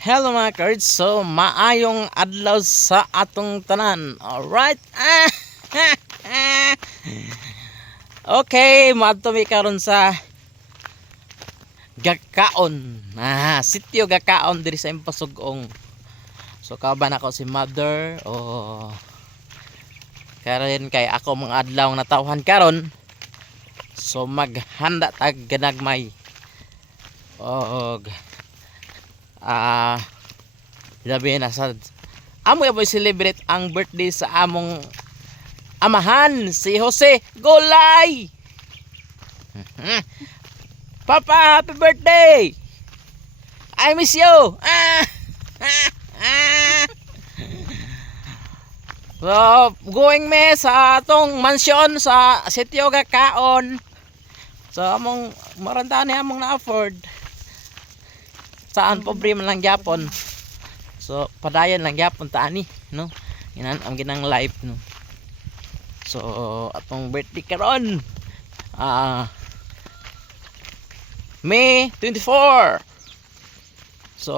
Hello mga cards, so maayong adlaw sa atong tanan. Alright. Okay, maadto mi karon sa Gakaon. Sitio Gakaon diri sa Impasugong. So kaban ako si Mother karon kay ako mga adlaw natawhan karon. So maghanda tag ganagmay. Labi na sa amo yaboy celebrate ang birthday sa among amahan si Jose Golay. Papa, happy birthday! I miss you. So, going me sa atong mansyon sa Sitio Gakaon. So, among marantani among na-afford. Saan pobre man lang gyapon. So padayon lang gyapon ta ani, no? Inan ang ginang live, no. So atong birthday karon May 24. So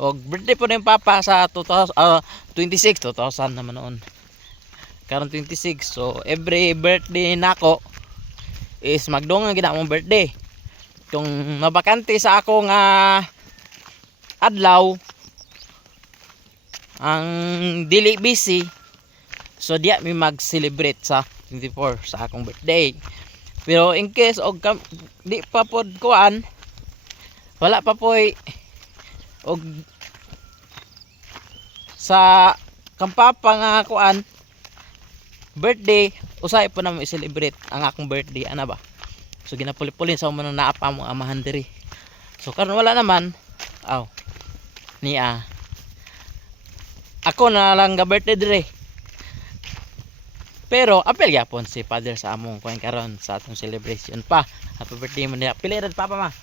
og birthday po ni Papa sa 26 2000 naman noon. Karon 26. So every birthday nako is magdong ang ginamong birthday. Kung mabakante sa ako nga adlaw ang dili busy, so diya mi mag-celebrate sa 24 sa akong birthday. Pero in case og di pa pod kuan, wala pa poy og sa kampapa nga kuan birthday, usay po na mo i-celebrate ang akong birthday, ana ba? So ginapuli-pulin sa mga naapa mo amahan diri. So karon wala naman. Niya. Ako na lang ga birthday diri. Pero apel gyapon si Father sa among kuan karon sa atong celebration pa. Happy birthday mo niya. Pila ra Papa ma?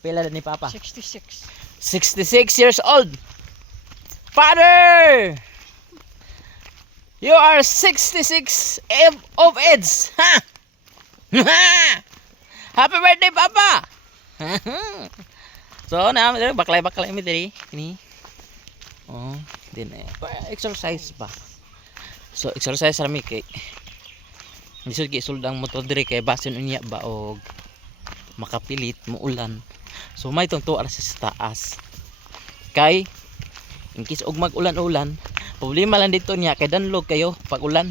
Pila ra ni Papa? 66. 66 years old. Father! You are 66 of age. Ha! Happy birthday Papa. So na baklay mi diri ini. Din exercise ba. So exercise ra mi kay lisod gi suldang motor diri kay basin unya ba og makapilit mo ulan. So may tungtuar sa taas. Kay in case og mag-ulan-ulan, problema lang dito niya kay danlog kayo pag ulan.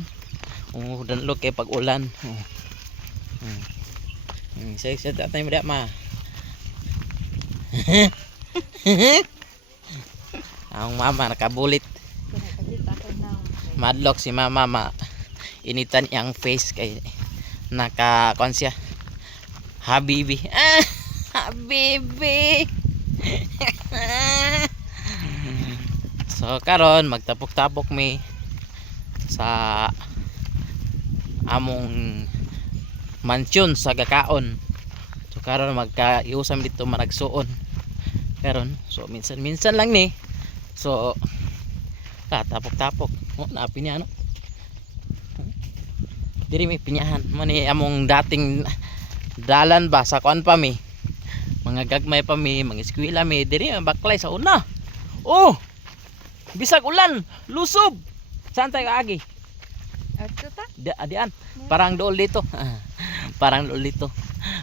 Danlog kay pag ulan. Saya tak tanya dia mah. Ang mama nakabulit. Madlock si mama initan yang face kay naka konsya. Habibi. Habibi. So karon magtapok-tapok mi sa among mansyon sa Gakaon. So karon magkaiusam dito managsuon karon. So minsan lang ni. So tapok-tapok naapi niya ano. Diri may pinyahan man ni among dating dalan ba sa kuan pa mi. Mga gagmay pa mi, mga eskwela mi diri baklay sa una. Bisag ulan, lusob. Saan tayo agi? Diyan. Parang dool dito. Parang dool dito.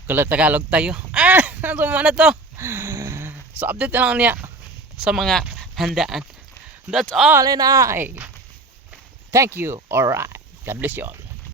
Kung Tagalog tayo. Ano na to? So update na lang niya sa mga handaan. That's all and I thank you. Alright. God bless you all.